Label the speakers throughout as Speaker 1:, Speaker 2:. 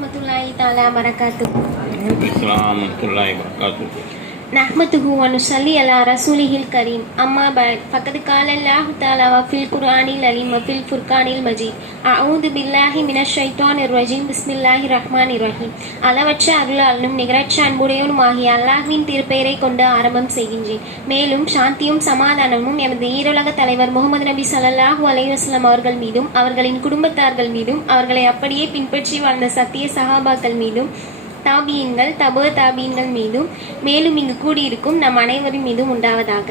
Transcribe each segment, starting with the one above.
Speaker 1: வரஹ்மத்துல்லாஹி தஆலா வரகாத்துஹு
Speaker 2: இஸ்லாம் வரமத்துல்லாஹி வரகாத்துஹு
Speaker 1: நஹ்மத்துஹு வ நுஸல்லி அலா ரசூலிஹில் கரீம் அம்மா பஅத் ஃபக்கத் கால அல்லாஹு தாலாவா ஃபில் குர்ஆனில் அலீம் ஃபில் ஃபுர்கானில் மஜீத் அவுது பில்லாஹி மினஷ் ஷைத்தான் ரஜீம் பிஸ்மில்லாஹி ரஹ்மான் ரஹீம் அளவற்ற அருளாளனும் நிகரற்ற அன்புடையவனுமாகிய அல்லாஹ்வின் திருப்பெயரை கொண்டு ஆரம்பம் செய்கின்றேன். மேலும் சாந்தியும் சமாதானமும் எமது ஈரோலக தலைவர் முகமது நபி ஸல்லல்லாஹு அலைவாஸ்லாம் அவர்கள் மீதும் அவர்களின் குடும்பத்தார்கள் மீதும் அவர்களை அப்படியே பின்பற்றி வாழ்ந்த சத்திய சஹாபாக்கள் மீதும் தாபியன்கள் தபு தாபியன்கள் மீதும் மேலும் இங்கு கூடியிருக்கும் நம் அனைவரின் மீதும் உண்டாவதாக.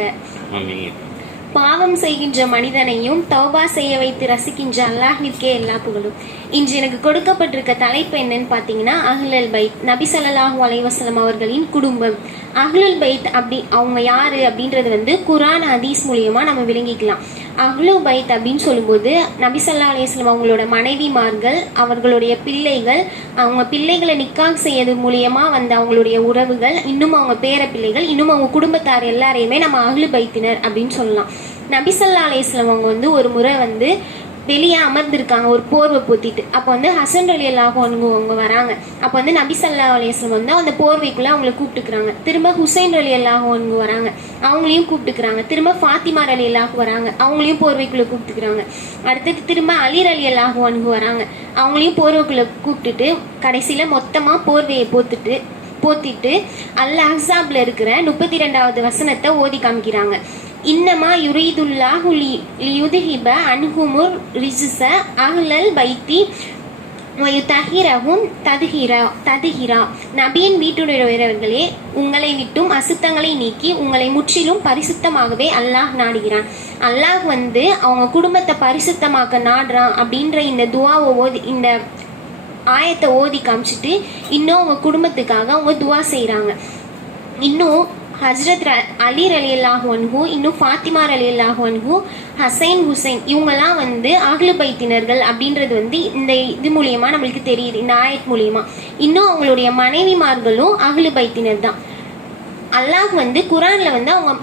Speaker 1: பாவம் செய்கின்ற மனிதனையும் தௌபா செய்ய வைத்து ரசிக்கின்ற அல்லாஹ்விற்கே எல்லா புகழும். இன்று எனக்கு கொடுக்கப்பட்டிருக்க தலைப்பு என்னன்னு பார்த்தீங்கன்னா அஹ்லல் பைத் நபி ஸல்லல்லாஹு அலைஹி வஸல்லம் அவர்களின் குடும்பம். அஹ்லுல் பைத் அப்படி அவங்க யாரு அப்படின்றது வந்து குரான் ஹதீஸ் மூலியமா நம்ம விளங்கிக்கலாம். அஹ்லு பைத் அப்படின்னு சொல்லும்போது நபிசல்லா ஸல்லல்லாஹு அவங்களோட மனைவிமார்கள் அவர்களுடைய பிள்ளைகள் அவங்க பிள்ளைகளை நிக்காஹ் செய்யறது மூலியமா வந்த அவங்களுடைய உறவுகள் இன்னும் அவங்க பேர பிள்ளைகள் இன்னும் அவங்க குடும்பத்தார் எல்லாரையுமே நம்ம அஹ்லு பைத்தினர் அப்படின்னு சொல்லலாம். நபிசல்லா ஸல்லல்லாஹு அவங்க வந்து ஒரு முறை வந்து வெளியே அமர்ந்திருக்காங்க ஒரு போர்வை போத்திட்டு. அப்போ வந்து ஹசன் அலி அல்லாஹ் அவங்க வராங்க. அப்போ வந்து நபி சல்லா அலைஹி வந்து அந்த போர்வைக்குள்ள அவங்கள கூப்பிட்டுக்கிறாங்க. திரும்ப ஹுசைன் அலி அல்லாஹ் அவங்க வராங்க. அவங்களையும் கூப்பிட்டுக்கிறாங்க. திரும்ப ஃபாத்திமா அலி அல்லாஹ் வராங்க. அவங்களையும் போர்வைக்குள்ள கூப்பிட்டுக்கிறாங்க. அடுத்தது திரும்ப அலீர் அலி அல்லாஹ் வராங்க. அவங்களையும் போர்வைக்குள்ள கூப்பிட்டுட்டு கடைசியில மொத்தமா போர்வையை போத்துட்டு போத்திட்டு அல் அஹாப்ல இருக்கிற முப்பத்தி ரெண்டாவது வசனத்தை ஓதி காமிக்கிறாங்க. இன்னமா யுரீதுல்லாஹு லி- அன்ஹுமுர் ரிஜிச அஹ்லல் பைத்தி தகிரவும் ததுகிரா ததுகிரா நபியின் வீட்டுடையவர்களே உங்களை விட்டும் அசுத்தங்களை நீக்கி உங்களை முற்றிலும் பரிசுத்தமாகவே அல்லாஹ் நாடுகிறான். அல்லாஹ் வந்து அவங்க குடும்பத்தை பரிசுத்தமாக்க நாடுறான் அப்படின்ற இந்த துவாவை ஓதி இந்த ஆயத்தை ஓதி காமிச்சிட்டு இன்னும் அவங்க குடும்பத்துக்காக அவங்க துவா செய்கிறாங்க இன்னும் ஹஜ்ரத் அலி அலி அல்லாஹு இன்னும் ஃபாத்திமா அலி அல்லாஹு ஹசைன் ஹுசைன் இவங்கெல்லாம் வந்து அஹ்லு பைத்தினர்கள் அப்படின்றது வந்து இந்த இது மூலியமாக நம்மளுக்கு தெரியுது இந்த ஆயத் மூலியமா. இன்னும் அவங்களுடைய மனைவிமார்களும் அகலு பைத்தினர் தான். அல்லாஹ் வந்து குரானில் வந்து அவங்க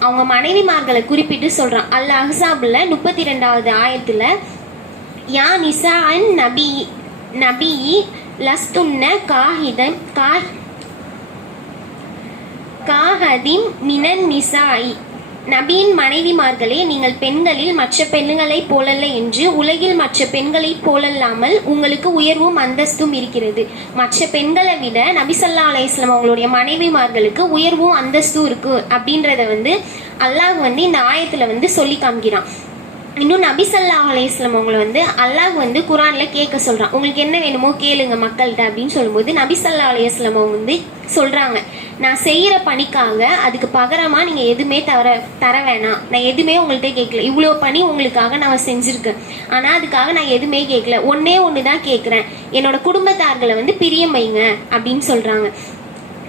Speaker 1: அவங்க மனைவிமார்களை குறிப்பிட்டு சொல்கிறான் அல்ல அஹ்ஸாப்ல முப்பத்தி ரெண்டாவது ஆயத்தில் யா நிசா அன் நபி நபி லஸ்துன்ன காஹிதன் கா காஹதிம் மினன் நிசாய். நபியின் மனைவிமார்களே நீங்கள் பெண்களில் மற்ற பெண்களைப் போலல்ல என்று உலகில் மற்ற பெண்களைப் போலல்லாமல் உங்களுக்கு உயர்வும் அந்தஸ்தும் இருக்கிறது. மற்ற பெண்களை விட நபிசல்லா அலையம் அவங்களுடைய மனைவிமார்களுக்கு உயர்வும் அந்தஸ்தும் இருக்கு அப்படின்றத வந்து அல்லாஹ் வந்து இந்த ஆயத்துல வந்து சொல்லி காமிக்கிறான். இன்னும் நபி ஸல்லல்லாஹு அலைஹி அவங்கள வந்து அல்லாஹ் வந்து குரான்ல கேட்க சொல்றான். உங்களுக்கு என்ன வேணுமோ கேளுங்க மக்கள்கிட்ட அப்படின்னு சொல்லும்போது நபி ஸல்லல்லாஹு அவங்க வந்து சொல்றாங்க. நான் செய்கிற பணிக்காக அதுக்கு பகரமாக நீங்கள் எதுவுமே தர தர வேணாம். நான் எதுவுமே உங்கள்கிட்ட கேட்கல. இவ்வளோ பணி உங்களுக்காக நான் செஞ்சுருக்கேன் ஆனால் அதுக்காக நான் எதுவுமே கேட்கல. ஒன்னே ஒன்று தான் கேட்குறேன். என்னோட குடும்பத்தார்களை வந்து பிரியமைங்க அப்படின்னு சொல்கிறாங்க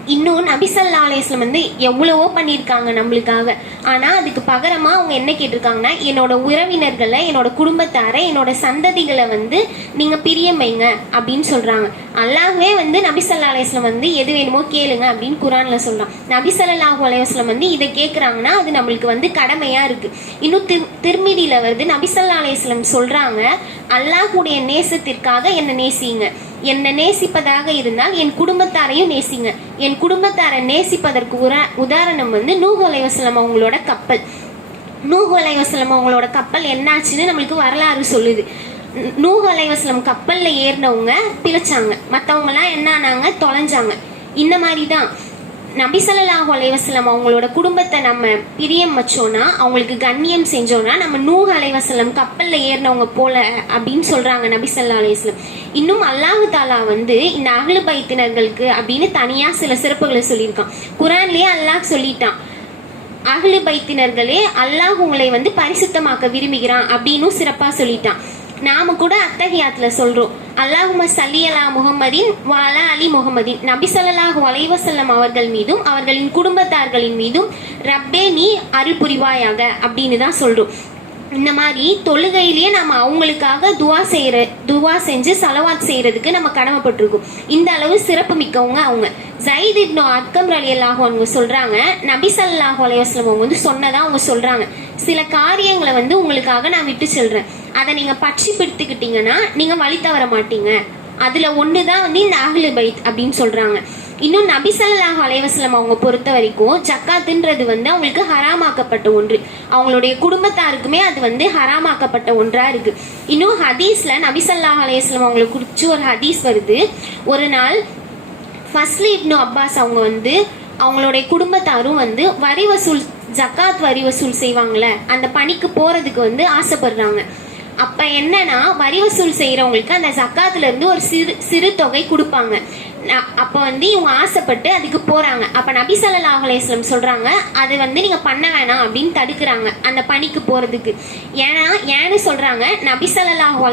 Speaker 1: இன்னும் நபிசல்லா அலையம் வந்து எவ்வளவோ பண்ணியிருக்காங்க நம்மளுக்காக. ஆனால் அதுக்கு பகரமாக அவங்க என்ன கேட்டிருக்காங்கன்னா என்னோட உறவினர்களை என்னோட குடும்பத்தாரை என்னோட சந்ததிகளை வந்து நீங்கள் பிரியம் வைங்க அப்படின்னு சொல்கிறாங்க அல்லாஹ்வே வந்து நபிசல்லா அலையம் வந்து எது வேணுமோ கேளுங்க அப்படின்னு குரானில் சொல்கிறான் நபிசல்லாஹு அலையம் வந்து இதை கேட்குறாங்கன்னா அது நம்மளுக்கு வந்து கடமையாக இருக்குது இன்னும் திரு திருமிதியில் வருது நபிசல்லா அலையம் சொல்கிறாங்க அல்லாஹுடைய நேசத்திற்காக என்னை நேசிங்க. என்னை நேசிப்பதாக இருந்தால் என் குடும்பத்தாரையும் நேசிங்க. என் குடும்பத்தாரை நேசிப்பதற்கு உரா- உதாரணம் வந்து நூகலைவசலம் அவங்களோட கப்பல். நூகலைவசலம் அவங்களோட கப்பல் என்னாச்சுன்னு நம்மளுக்கு வரலாறு சொல்லுது. நூகலைவசலம் கப்பலில் கப்பல்ல ஏறினவங்க பிழைச்சாங்க. மற்றவங்களாம் என்ன ஆனாங்க? தொலைஞ்சாங்க. இந்த மாதிரி தான் நபி ஸல்லல்லாஹு அலைஹி அவங்களோட குடும்பத்தை நம்ம பிரியம் வச்சோம்னா அவங்களுக்கு கண்ணியம் செஞ்சோம்னா நம்ம நூஹ் அலைஹி கப்பலில் ஏறினவங்க போல அப்படின்னு சொல்கிறாங்க நபி சல்லா அலைவாஸ்லம் இன்னும் அல்லாஹு தாலா வந்து இந்த அகலு பைத்தினர்களுக்கு அப்படின்னு தனியாக சில சிறப்புகளை சொல்லியிருக்கான். குரான்லேயே அல்லாஹ் சொல்லிட்டான். அகலு பைத்தினர்களே அல்லாஹ் உங்களை வந்து பரிசுத்தமாக்க விரும்புகிறான் அப்படின்னும் சிறப்பாக சொல்லிட்டான். நாம கூட அத்தகையாத்துல சொல்றோம். அல்லாஹும சல்லி அலா முகமதின் வாலா அலி முகமதின் நபி சல்லாஹு அலைவசல்லம் அவர்கள் மீதும் அவர்களின் குடும்பத்தார்களின் மீதும் ரப்பே நீ அருள் புரிவாயாக அப்படின்னு தான் சொல்கிறோம் இந்த மாதிரி தொழுகையிலேயே நம்ம அவங்களுக்காக துவா செய்கிற துவா செஞ்சு சலவாத் செய்கிறதுக்கு நம்ம கடமைப்பட்டிருக்கோம். இந்த அளவு சிறப்பு மிக்கவங்க அவங்க. ஜயித் இப்னு அர்க்கம் ரலி அல்லாஹோ அவங்க சொல்கிறாங்க நபி ஸல்லல்லாஹு அலைவாஸ்லம் அவங்க வந்து சொன்னதாக அவங்க சொல்கிறாங்க சில காரியங்களை வந்து உங்களுக்காக நான் விட்டு சொல்கிறேன் அதை நீங்க பற்றி பிடித்துக்கிட்டீங்கன்னா நீங்க வழி தவற மாட்டீங்க. அதுல ஒன்று தான் வந்து இந்த அஹ்லு பைத் அப்படின்னு சொல்றாங்க. இன்னும் நபிசல்லாஹ் அலைவாஸ்லம் அவங்க பொறுத்த வரைக்கும் ஜக்காத்துன்றது வந்து அவங்களுக்கு ஹராமாக்கப்பட்ட ஒன்று. அவங்களுடைய குடும்பத்தாருக்குமே அது வந்து ஹராமாக்கப்பட்ட ஒன்றா இருக்கு. இன்னும் ஹதீஸ்ல நபிசல்லாஹ் அலைவாஸ்லம் அவங்களை குறிச்சு ஒரு ஹதீஸ் வருது. ஒரு நாள் ஃபஸ்ட்லி இப்னு அப்பாஸ் அவங்க வந்து அவங்களுடைய குடும்பத்தாரும் வந்து வரி வசூல் ஜக்காத் வரி வசூல் செய்வாங்கல்ல அந்த பணிக்கு போறதுக்கு வந்து ஆசைப்படுறாங்க. அப்ப என்னன்னா வரி வசூல் செய்யறவங்களுக்கு அந்த ஜக்காத்துல இருந்து ஒரு சிறு சிறு தொகை கொடுப்பாங்க. அப்போ அப்ப வந்து இவங்க ஆசைப்பட்டு அதுக்கு போறாங்க. அப்ப நபி ஸல்லல்லாஹு அலைஹி சொல்றாங்க அது வந்து நீங்க பண்ண வேணாம் அப்படின்னு தடுக்கிறாங்க அந்த பணிக்கு போறதுக்கு. ஏன்னா ஏன்னு சொல்றாங்க நபி ஸல்லல்லாஹு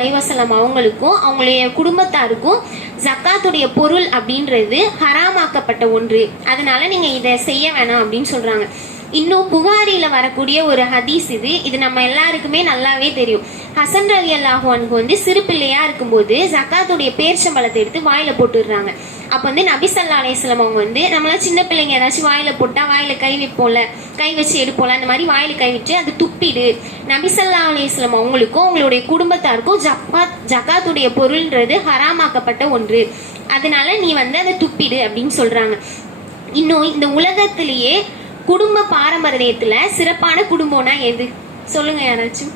Speaker 1: அவங்களுக்கும் அவங்களுடைய குடும்பத்தாருக்கும் ஜக்காத்துடைய பொருள் அப்படின்றது ஹராமாக்கப்பட்ட ஒன்று. அதனால நீங்க இதை செய்ய வேணாம் அப்படின்னு சொல்றாங்க. இன்னும் புகாரில வரக்கூடிய ஒரு ஹதீஸ் இது. இது நம்ம எல்லாருக்குமே நல்லாவே தெரியும். ஹசன் ரவி அல்லாஹுவானுக்கு வந்து சிறு பிள்ளையா இருக்கும்போது ஜக்காத்துடைய பேர்ச்சம்பழத்தை எடுத்து வாயில போட்டுடுறாங்க. அப்ப வந்து நபிசல்லா அலையம் அவங்க வந்து நம்மளாம் சின்ன பிள்ளைங்க ஏதாச்சும் வாயில போட்டா வாயில கை வைப்போம்ல கை வச்சு எடுப்போம்ல அந்த மாதிரி வாயில கை வச்சு அது துப்பிடு. நபிசல்லா அலையம் அவங்களுக்கும் அவங்களுடைய குடும்பத்தாருக்கும் ஜப்பாத் ஜக்காத்துடைய பொருள்ன்றது ஹராமாக்கப்பட்ட ஒன்று. அதனால நீ வந்து அதை துப்பிடு அப்படின்னு சொல்றாங்க. இன்னும் இந்த உலகத்திலேயே குடும்ப பாரம்பரியத்துல சிறப்பான குடும்பம்னா எது? சொல்லுங்க யாராச்சும்.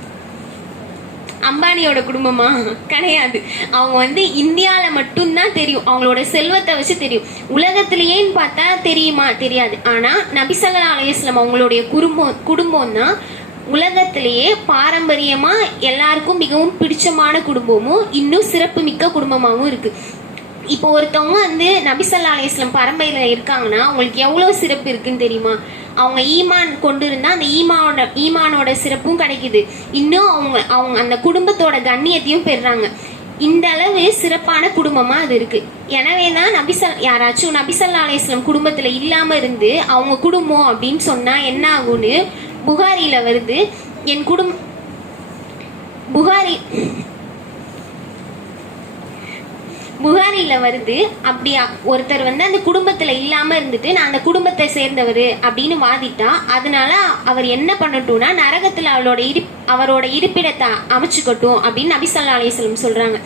Speaker 1: அம்பானியோட குடும்பமா? கிடையாது. அவங்க வந்து இந்தியால மட்டும்தான் தெரியும். அவங்களோட செல்வத்தை வச்சு தெரியும். உலகத்திலேயேன்னு பார்த்தா தெரியுமா? தெரியாது. ஆனா நபிசல்லா அலையம் அவங்களுடைய குடும்பம் குடும்பம் தான் உலகத்திலேயே பாரம்பரியமா எல்லாருக்கும் மிகவும் பிடிச்சமான குடும்பமும் இன்னும் சிறப்பு மிக்க குடும்பமாகவும் இருக்கு. இப்போ ஒருத்தவங்க வந்து நபிசல்லா அலையம் பரம்பரையில் இருக்காங்கன்னா அவங்களுக்கு எவ்வளோ சிறப்பு இருக்குன்னு தெரியுமா? அவங்க ஈமான் கொண்டு இருந்தா அந்த ஈமானோட ஈமானோட சிறப்பும் கிடைக்குது. இன்னும் அவங்க அவங்க அந்த குடும்பத்தோட கண்ணியத்தையும் பெறுறாங்க. இந்த அளவு சிறப்பான குடும்பமா அது இருக்கு. எனவே தான் நபிசல் யாராச்சும் நபிசல்லா அலையம் குடும்பத்துல இல்லாம இருந்து அவங்க குடும்பம் அப்படின்னு சொன்னா என்ன ஆகும்னு புகாரியில் வருது. என் குடும் புகாரி புகாரில வருது அப்படியா ஒருத்தர் வந்து அந்த குடும்பத்துல இல்லாம இருந்துட்டு நான் அந்த குடும்பத்தை சேர்ந்தவர் அப்படின்னு வாதிட்டா அதனால அவர் என்ன பண்ணட்டும்னா நரகத்துல அவளோட இரு அவரோட இருப்பிடத்தை அமைச்சுக்கட்டும் அப்படின்னு நபிசல்லா அலையம் சொல்கிறாங்க சொல்றாங்க.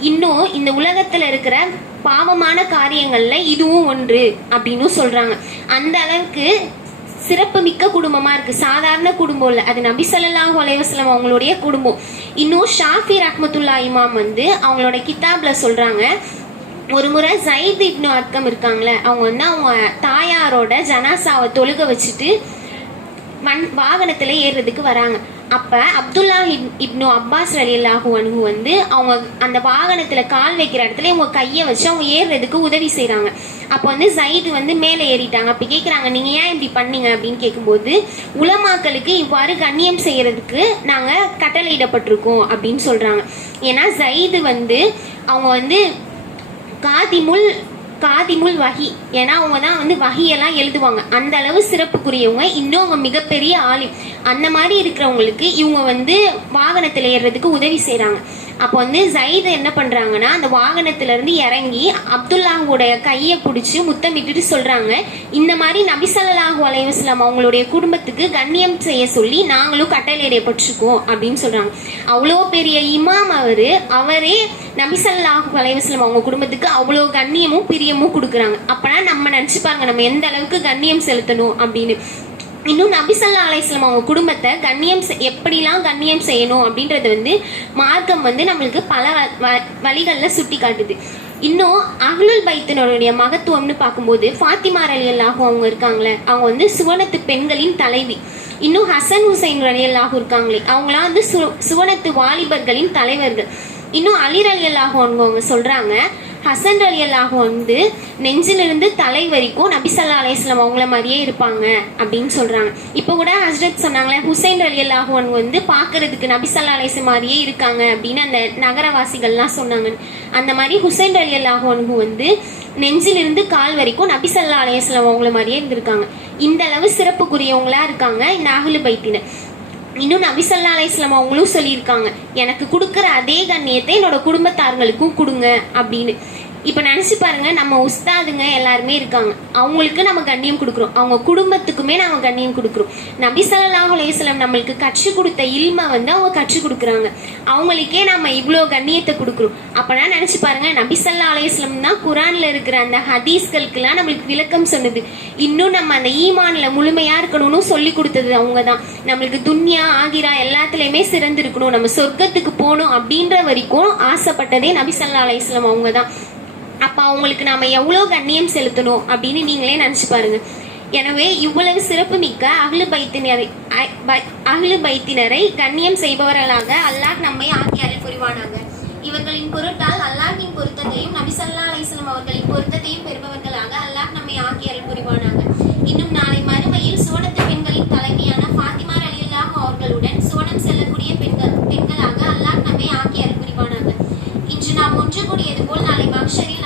Speaker 1: இன்னும் இந்த உலகத்துல இருக்கிற பாவமான காரியங்கள்ல இதுவும் ஒன்று அப்படின்னு சொல்றாங்க. அந்த அளவுக்கு சிறப்பு மிக்க குடும்பமா இருக்கு. சாதாரண குடும்பம் இல்லை. அது நபி சொல்லலாம் அலைஹி அவங்களுடைய குடும்பம். இன்னும் ஷாஃபி ரஹ்மத்துல்லா இமாம் வந்து அவங்களோட கிதாப்ல சொல்றாங்க. ஒரு முறை ஜயித் இப்னு அர்க்கம் இருக்காங்களே அவங்க வந்து அவங்க தாயாரோட ஜனாசாவை தொழுக வச்சுட்டு வன் வாகனத்துல ஏறுறதுக்கு வராங்க. அப்போ அப்துல்லா இப்- இப்னு அப்பாஸ் ரலியல்லாஹு அனுகு வந்து அவங்க அந்த வாகனத்தில் கால் வைக்கிற இடத்துல இவங்க கையை வச்சு அவங்க ஏறுறதுக்கு உதவி செய்கிறாங்க அப்போ வந்து ஜயித் வந்து மேலே ஏறிட்டாங்க. அப்போ கேட்குறாங்க நீங்கள் ஏன் இப்படி பண்ணீங்க? அப்படின்னு கேட்கும்போது உலமாக்களுக்கு இவ்வாறு கண்ணியம் செய்கிறதுக்கு நாங்கள் கட்டளையிடப்பட்டிருக்கோம். அப்படின்னு சொல்கிறாங்க ஏன்னா ஜயிது வந்து அவங்க வந்து காதிமுல் காதிமுல் வஹி ஏன்னா அவங்க தான் வந்து வகையெல்லாம் எழுதுவாங்க. அந்த அளவு சிறப்புக்குரியவங்க. இன்னும் அவங்க மிகப்பெரிய ஆலிம் அந்த மாதிரி இருக்கிறவங்களுக்கு இவங்க வந்து வாகனத்தில் ஏறுறதுக்கு உதவி செய்கிறாங்க அப்போ வந்து ஜயித் என்ன பண்ணுறாங்கன்னா அந்த வாகனத்திலேருந்து இறங்கி அப்துல்லாஹுடைய கையை பிடிச்சி முத்தமிட்டுட்டு சொல்கிறாங்க இந்த மாதிரி நபி அலைவாஸ்லாம் அவங்களுடைய குடும்பத்துக்கு கண்ணியம் செய்ய சொல்லி நாங்களும் கட்டளையிடப்பட்டிருக்கோம் அப்படின்னு சொல்கிறாங்க அவ்வளோ பெரிய இமாம் அவர் அவரே நபி அலைவாஸ்லாம் அவங்க குடும்பத்துக்கு அவ்வளோ கண்ணியமும் பிரியமும் கொடுக்குறாங்க. அப்போனா நம்ம நினச்சிப்பாங்க நம்ம எந்த அளவுக்கு கண்ணியம் செலுத்தணும் அப்படின்னு. இன்னும் நபிசல்லா அலையம் அவங்க குடும்பத்தை கண்ணியம் எப்படிலாம் கண்ணியம் செய்யணும் அப்படின்றது வந்து மார்க்கம் வந்து நம்மளுக்கு பல வ- வ- சுட்டி காட்டுது இன்னும் அகலுல் பைத்தினுடைய மகத்துவம்னு பார்க்கும்போது ஃபாத்திமா ரலியல்லாஹு அவங்க இருக்காங்களே அவங்க வந்து சுவனத்து பெண்களின் தலைவி. இன்னும் ஹசன் ஹுசைன் ரலியல்லாஹு இருக்காங்களே அவங்களாம் வந்து சு- சுவனத்து வாலிபர்களின் தலைவர்கள். இன்னும் அலி ரலியல்லாஹு அவங்க சொல்றாங்க ஹசன் ரலியல்லாஹு வந்து நெஞ்சிலிருந்து தலை வரைக்கும் நபிசல்லா அலையம் அவங்கள மாதிரியே இருப்பாங்க அப்படின்னு சொல்றாங்க. இப்போ கூட ஹஸ்ரத் சொன்னாங்களே ஹுசைன் ரலியல்லாஹு அன்ஹு வந்து பார்க்கறதுக்கு நபிசல்லா அலையம் மாதிரியே இருக்காங்க அப்படின்னு அந்த நகரவாசிகள்லாம் சொன்னாங்க. அந்த மாதிரி ஹுசைன் ரலியல்லாஹு வந்து நெஞ்சிலிருந்து கால் வரைக்கும் நபிசல்லா அலையம் அவங்கள மாதிரியே இருந்திருக்காங்க. இந்த அளவு சிறப்புக்குரியவங்களா இருக்காங்க இந்த அஹ்லு பைத்தினர் இன்னும் நபி ஸல்லல்லாஹு அலைஹி அவங்களும் சொல்லியிருக்காங்க எனக்கு கொடுக்குற அதே கண்ணியத்தை என்னோட குடும்பத்தார்களுக்கும் கொடுங்க அப்படின்னு. இப்போ நினச்சி பாருங்க நம்ம உஸ்தாதுங்க எல்லாருமே இருக்காங்க. அவங்களுக்கு நம்ம கண்ணியம் கொடுக்குறோம். அவங்க குடும்பத்துக்குமே நம்ம கண்ணியம் கொடுக்குறோம். நபி சல்லாஹ் அலைஹி நம்மளுக்கு கற்றுக் கொடுத்த இல்மை வந்து அவங்க கற்றுக் கொடுக்குறாங்க. அவங்களுக்கே நம்ம இவ்வளோ கண்ணியத்தை கொடுக்குறோம். அப்போனா நினச்சி பாருங்க நபி சல்லா அலைஹி தான் குரானில் இருக்கிற அந்த ஹதீஸ்களுக்கெல்லாம் நம்மளுக்கு விளக்கம் சொன்னது. இன்னும் நம்ம அந்த ஈமானில் முழுமையாக இருக்கணும்னு சொல்லி கொடுத்தது அவங்க தான். நம்மளுக்கு துன்யா ஆகிரா எல்லாத்துலேயுமே சிறந்து இருக்கணும் நம்ம சொர்க்கத்துக்கு போகணும் அப்படின்ற வரைக்கும் ஆசைப்பட்டதே நபி சல்லா அலைஹி அவங்க தான். அப்போ அவங்களுக்கு நாம எவ்வளோ கண்ணியம் செலுத்தணும் அப்படின்னு நீங்களே நினச்சி பாருங்க. எனவே இவ்வளவு சிறப்பு மிக்க அகிலு பைத்தினரை பை- அகிலு பைத்தினரை கண்ணியம் செய்பவர்களாக அல்லாஹ் நம்மை ஆக்கி அருள் புரிவானாக. இவர்களின் பொருட்டால் அல்லாஹின் பொருத்தத்தையும் நபிசல்லா அலிஸ்லம் அவர்களின் பொருத்தத்தையும் பெறுபவர்களாக அல்லாஹ் நம்மை ஆக்கி அருள் புரிவானாக. இன்னும் நாளை மறுமையில் சோனத்து பெண்களின் தலைமையான ஃபாத்திமா அலியல்லாஹ் அவர்களுடன் சோனம் செல்லக்கூடிய பெண்கள் பெண்களாக அல்லாஹ் நம்மை ஆக்கி அருள் இன்று நாம் ஒன்று கூடியது போல் நாளை மக்ஷரில்